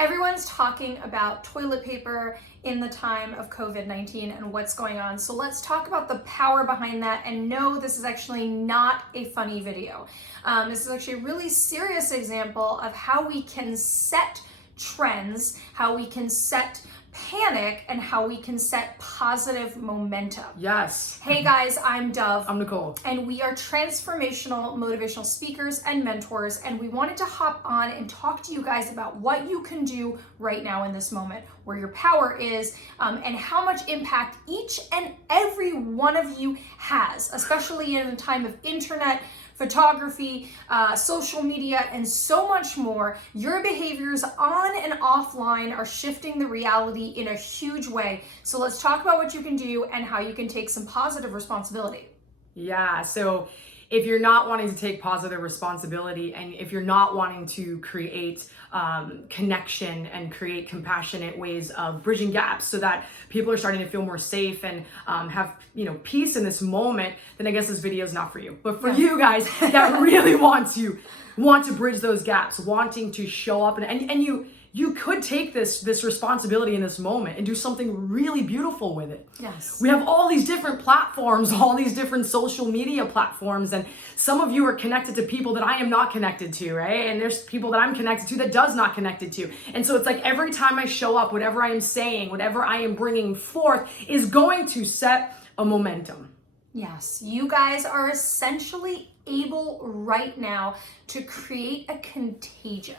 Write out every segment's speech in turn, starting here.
Everyone's talking about toilet paper in the time of COVID-19 and what's going on. So let's talk about the power behind that. And no, this is actually not a funny video. This is actually a really serious example of how we can set trends, how we can set panic, and how we can set positive momentum. Yes. Hey guys, I'm Dov. I'm Nicole. And we are transformational motivational speakers and mentors, and we wanted to hop on and talk to you guys about what you can do right now in this moment, where your power is, and how much impact each and every one of you has, especially in a time of internet, photography, social media, and so much more. Your behaviors on and offline are shifting the reality in a huge way. So let's talk about what you can do and how you can take some positive responsibility. Yeah, so if you're not wanting to take positive responsibility, and if you're not wanting to create connection and create compassionate ways of bridging gaps so that people are starting to feel more safe and have peace in this moment, then I guess this video is not for you. But for you guys that really want to bridge those gaps, wanting to show up and you could take this responsibility in this moment and do something really beautiful with it. Yes. We have all these different platforms, all these different social media platforms, and some of you are connected to people that I am not connected to, right? And there's people that I'm connected to that does not connected to. And so it's like every time I show up, whatever I am saying, whatever I am bringing forth is going to set a momentum. Yes, you guys are essentially able right now to create a contagion.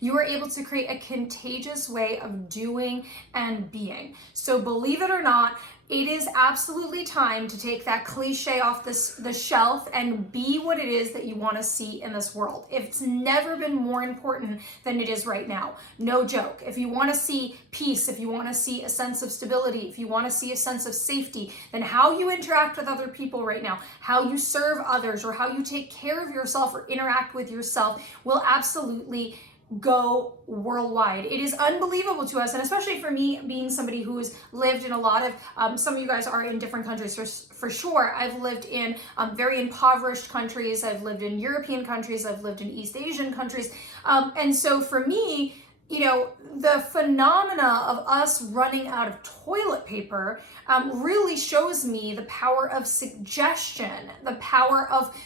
You are able to create a contagious way of doing and being. So believe it or not, it is absolutely time to take that cliche off the shelf and be what it is that you want to see in this world. It's never been more important than it is right now. No joke. If you want to see peace, if you want to see a sense of stability, if you want to see a sense of safety, then how you interact with other people right now, how you serve others, or how you take care of yourself or interact with yourself will absolutely go worldwide. It is unbelievable to us, and especially for me, being somebody who's lived in a lot of, some of you guys are in different countries for sure. I've lived in very impoverished countries. I've lived in European countries. I've lived in East Asian countries. And so for me, the phenomena of us running out of toilet paper really shows me the power of suggestion, the power of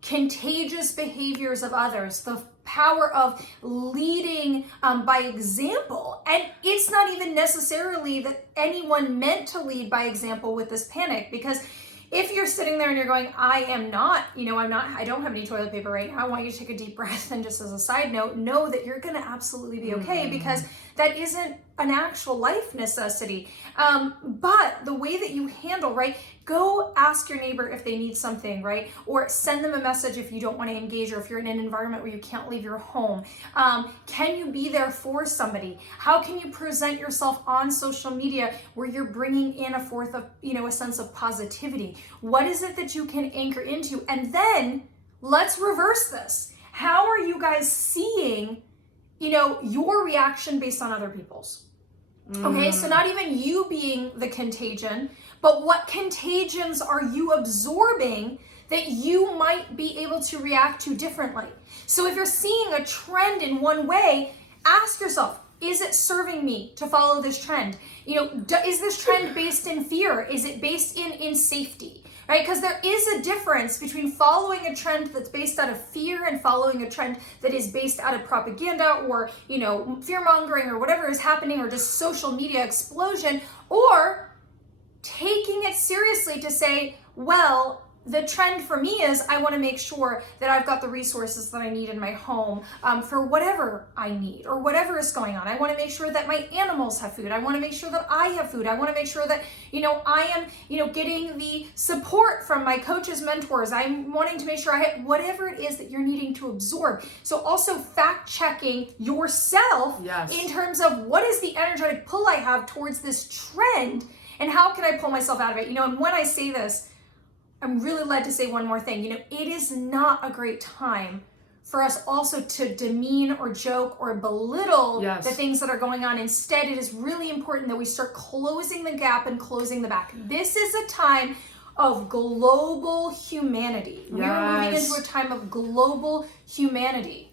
contagious behaviors of others, the power of leading by example. And it's not even necessarily that anyone meant to lead by example with this panic, because if you're sitting there and you're going, I don't have any toilet paper right now, I want you to take a deep breath, and just as a side note, know that you're gonna absolutely be okay, because that isn't an actual life necessity. But the way that you handle, right? Go ask your neighbor if they need something, right? Or send them a message if you don't want to engage, or if you're in an environment where you can't leave your home. Can you be there for somebody? How can you present yourself on social media where you're bringing in a sense of positivity? What is it that you can anchor into? And then let's reverse this. How are you guys seeing your reaction based on other people's? Okay, so not even you being the contagion, but what contagions are you absorbing that you might be able to react to differently? So if you're seeing a trend in one way, ask yourself, is it serving me to follow this trend? Is this trend based in fear? Is it based in safety? Right? Because there is a difference between following a trend that's based out of fear and following a trend that is based out of propaganda or, fear mongering or whatever is happening, or just social media explosion, or taking it seriously to say, well, the trend for me is I want to make sure that I've got the resources that I need in my home for whatever I need or whatever is going on. I want to make sure that my animals have food. I want to make sure that I have food. I want to make sure that, I am, getting the support from my coaches, mentors. I'm wanting to make sure I have whatever it is that you're needing to absorb. So also fact checking yourself in terms of what is the energetic pull I have towards this trend, and how can I pull myself out of it? And when I say this, I'm really led to say one more thing. It is not a great time for us also to demean or joke or belittle the things that are going on. Instead, it is really important that we start closing the gap and closing the back. This is a time of global humanity. We are moving into a time of global humanity.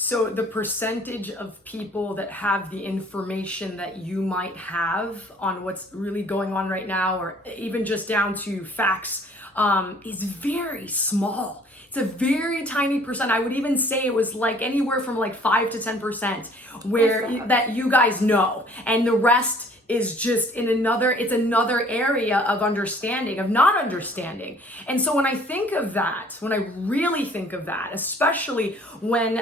So the percentage of people that have the information that you might have on what's really going on right now, or even just down to facts, is very small. It's a very tiny percent. I would even say it was like anywhere from like 5 to 10% where that you guys know, and the rest is just it's another area of understanding, of not understanding. And so when I think of that, when I really think of that, especially when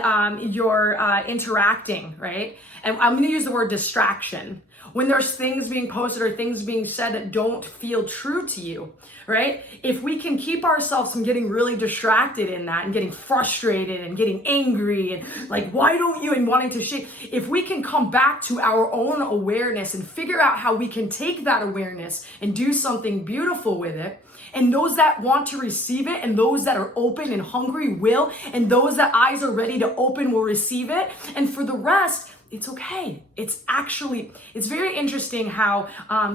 you're interacting, right? And I'm gonna use the word distraction. When there's things being posted or things being said that don't feel true to you, right? If we can keep ourselves from getting really distracted in that and getting frustrated and getting angry and like, why don't you, and wanting to shake, if we can come back to our own awareness and figure out how we can take that awareness and do something beautiful with it, and those that want to receive it, and those that are open and hungry will, and those that eyes are ready to open will receive it, and for the rest, it's okay. It's very interesting how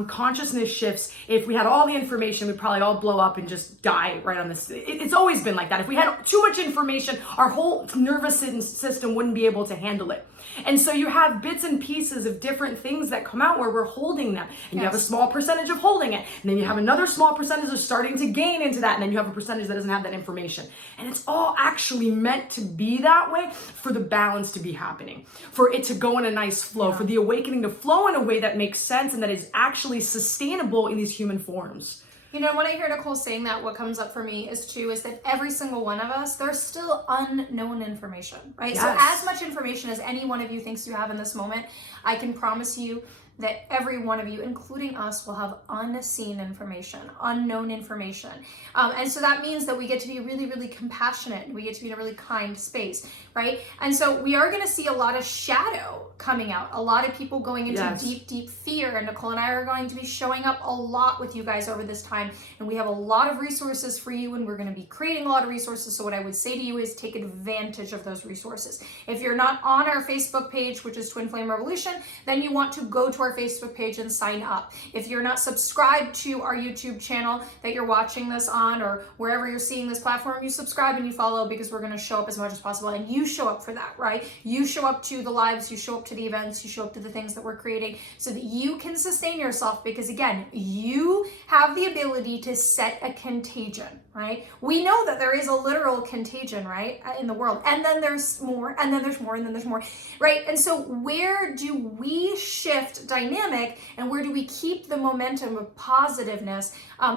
consciousness shifts. If we had all the information, we'd probably all blow up and just die right on this. It's always been like that. If we had too much information, our whole nervous system wouldn't be able to handle it. And so you have bits and pieces of different things that come out where we're holding them. And you have a small percentage of holding it. And then you have another small percentage of starting to gain into that. And then you have a percentage that doesn't have that information. And it's all actually meant to be that way for the balance to be happening, for it to go in a nice flow, for the awakening to flow in a way that makes sense and that is actually sustainable in these human forms. You know, when I hear Nicole saying that, what comes up for me is that every single one of us, there's still unknown information, right? Yes. So as much information as any one of you thinks you have in this moment, I can promise you that every one of you, including us, will have unseen information, unknown information. And so that means that we get to be really, really compassionate. We get to be in a really kind space, right? And so we are going to see a lot of shadow coming out, a lot of people going into deep, deep fear. And Nicole and I are going to be showing up a lot with you guys over this time. And we have a lot of resources for you, and we're going to be creating a lot of resources. So what I would say to you is take advantage of those resources. If you're not on our Facebook page, which is Twin Flame Revolution, then you want to go to our Facebook page and sign up. If you're not subscribed to our YouTube channel that you're watching this on, or wherever you're seeing this platform, you subscribe and you follow, because we're going to show up as much as possible. And you show up for that, right? You show up to the lives, you show up to the events, you show up to the things that we're creating so that you can sustain yourself, because again, you have the ability to set a contagion, right? We know that there is a literal contagion, right, in the world. And then there's more, and then there's more, and then there's more, right? And so where do we shift dynamic, and where do we keep the momentum of positiveness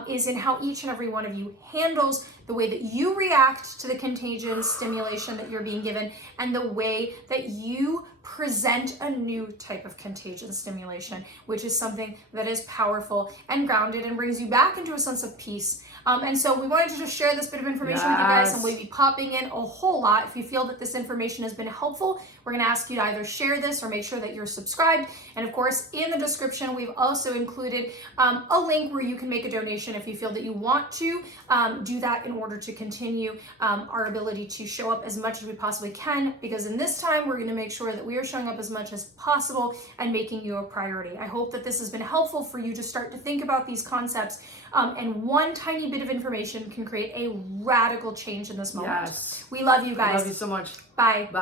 is in how each and every one of you handles the way that you react to the contagion stimulation that you're being given, and the way that you present a new type of contagion stimulation, which is something that is powerful and grounded and brings you back into a sense of peace. And so we wanted to just share this bit of information with you guys, and we'll be popping in a whole lot. If you feel that this information has been helpful, we're going to ask you to either share this or make sure that you're subscribed. And of course, in the description, we've also included a link where you can make a donation if you feel that you want to do that in order to continue our ability to show up as much as we possibly can, because in this time, we're going to make sure that we are showing up as much as possible and making you a priority. I hope that this has been helpful for you to start to think about these concepts, and one tiny bit of information can create a radical change in this moment. Yes. We love you guys. I love you so much. Bye. Bye.